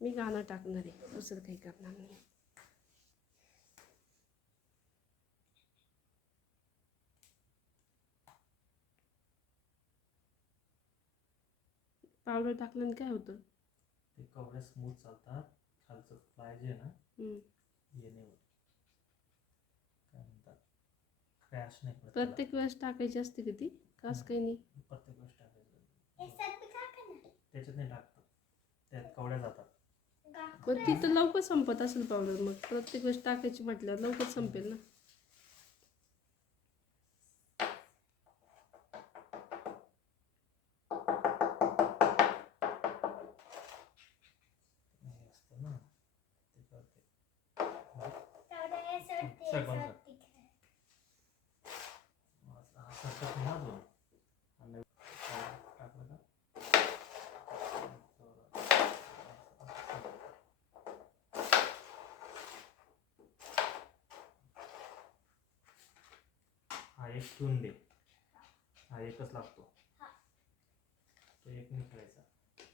मी गाणं टाकणार आहे, दुसरं काही करणार नाही. पावडर टाकल्याने काय होतं? ते कवड्या स्मूथ चालतात, खालचं फ्लाय जे आहे ना हे नाही होत, काय म्हणतात, क्रॅश नाही पडत. प्रत्येक वेळेस टाकायची असते का ती? कास काही नाही, प्रत्येक वेळेस टाकायचं, त्याच्यात नाही टाकत, त्यात कवड्या जातात. पण ती तर लवकर संपत असेल पावडर, मग प्रत्येक वेळेस टाकायची म्हटल्यावर लवकर संपेल ना. हा एक ठेवून दे, हा एकच लागतो, तो एक नाही ठेवायचा,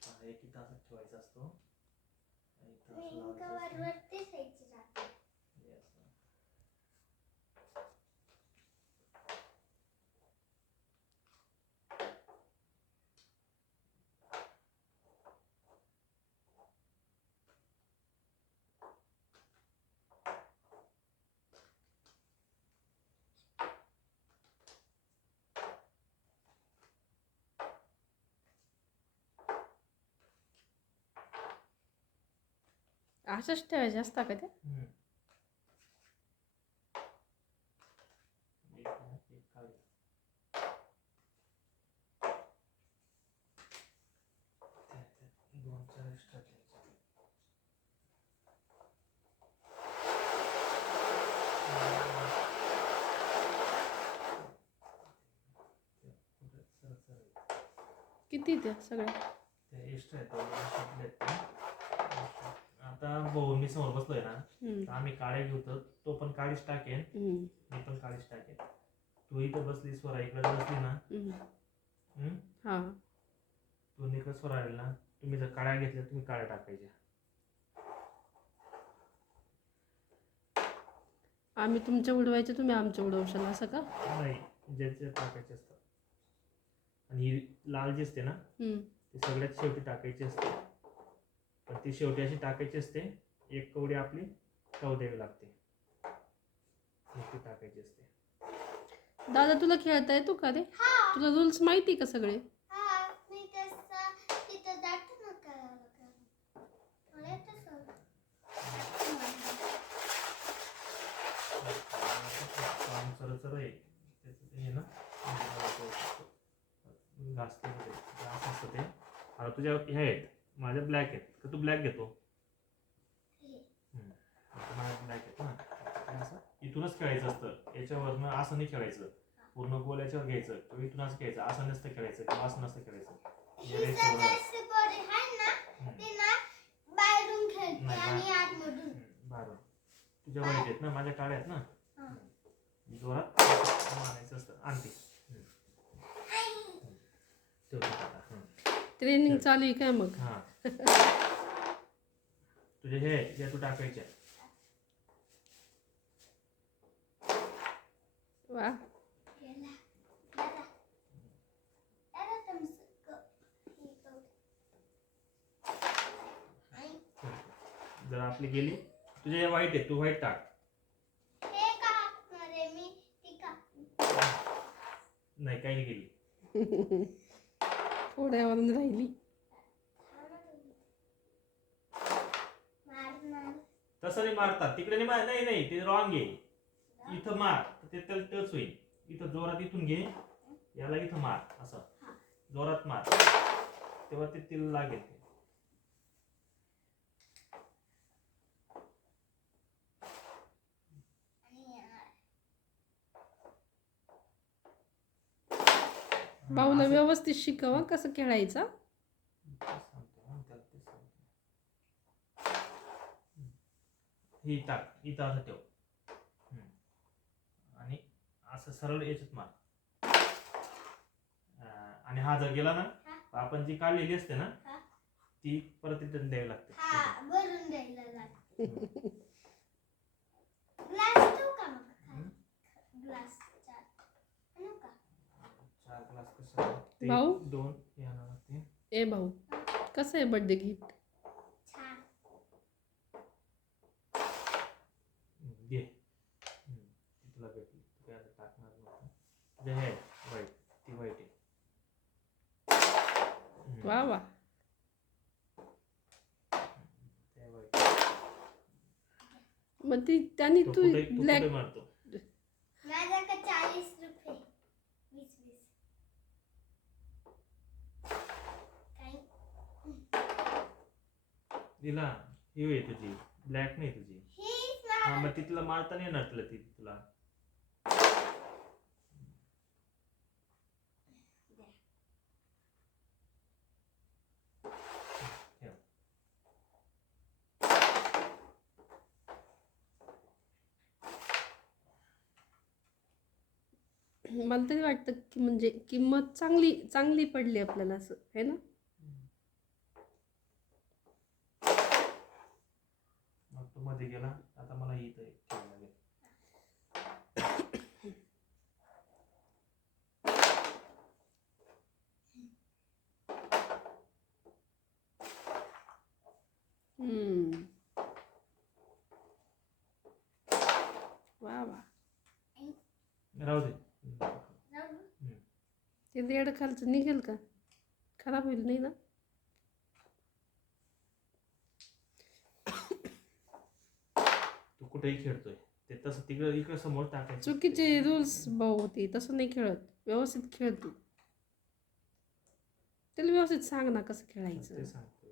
हा एक इथं असं ठेवायचा असतो. अशाच ठेवायच्या असता का त्या? किती त्या सगळ्या? एक्स्ट्रा आहेत. आता भाऊ मी समोर बसलोय ना, तर आम्ही काळे घेऊ, तर तो पण काळीच टाकेन, मी पण काळीच टाकेन. तू इथं बसली, स्वरा इकडे बसली ना, हा, तू इकडे स्वरा आली ना, तुम्ही जर काळ्या घेतल्या तुम्ही काळ्या टाकायच्या. आम्ही तुमच्या उडवायचे, तुम्ही आमच्या उडवशाल असं का? नाही, ज्याचे टाकायचे असतात. आणि ही लाल जी असते ना, ती सगळ्यात शेवटी टाकायची असते, पण ती शेवटी अशी टाकायची असते, एक कवडी आपली ठेवू द्यावी लागते, ती टाकायची असते. दादा तुला खेळता येतो का रे? तुला रूल्स माहिती का सगळे? सरळ आहे हे ना, घास असतं ते. आता तुझ्या ह्या आहेत, माझ्या ब्लॅक आहेत, तर तू ब्लॅक घेतो. माझ्या ब्लॅक आहेत ना, असं इथूनच खेळायचं असतं, याच्यावरनं असं नाही खेळायचं, पूर्ण गोल याच्यावर घ्यायचं, तो इथून असं खेळायचं, असं नसतं खेळायचं किंवा असं नसतं खेळायचं. बाहेरून तुझ्या वळीत आहेत ना, माझ्या काळ्या आहेत ना, जोरात मारायचं असतं. आणते ट्रेनिंग चालू आहे काय मग? हा, तुझे हे या तू टाकायच्या. वा, जर आपली गेली, तुझे हे व्हाईट आहे, तू व्हाईट टाक. नाही, काही नाही गेली, थोड्यावरून राहिली. तसं नाही मारतात तिकडे, नाही नाही, ते रॉंग आहे. इथं मार, ते टच होईल. इथं जोरात इथून घे, याला इथं मार, असं जोरात मार, तेव्हा ते तिला लागेल. भाऊला व्यवस्थित शिकवा कसं खेळायचं. ही टाक, इथं असं ठेव, आणि असं सरळ याच्यात मार. आणि हा जर गेला ना, आपण जी काढलेली असते ना, ती परत रिटर्न द्यावी लागते. हा भरून द्यायला लागते. ग्लास ठेवू का मग? ग्लास 4 आणू का? 4 ग्लास कसं ते भाऊ? 2 हे आणावं लागते. ए भाऊ, कसं आहे बर्थडे गिफ्ट? छान. घे. ती तुला भेटली. तू काय आता टाकणार नव्हतं. जे आहे वाईट, ती वाईट आहे. वा वा. ते वाईट. मग ती त्याने तो तू कुठे ब्लॅक मारतो? माझ्याकडे 40 रुपये 20 काही तिला ही आहे तुझी, ब्लॅक नाही तुझी. हीच हा ना. मग ती तुला मारता नाही येणार तुला ती तुला. मला तरी वाटतं की म्हणजे किंमत चांगली पडली आपल्याला असं आहे ना. मग तू मध्ये गेला आता मला इथं खेळायला लागेल. वा वा. राहू दे. जाऊ दे. ते रेड खालचं निघेल का? खराब होईल नाही ना? तू कुठेही खेळतोय ते तसं तिकडे इकडे समोर टाकायचं. चुकीचे रूल्स भाऊ होते, तसं नाही खेळत. व्यवस्थित खेळ तू. त्याला व्यवस्थित सांग ना कसं खेळायचं. ते सांगतो.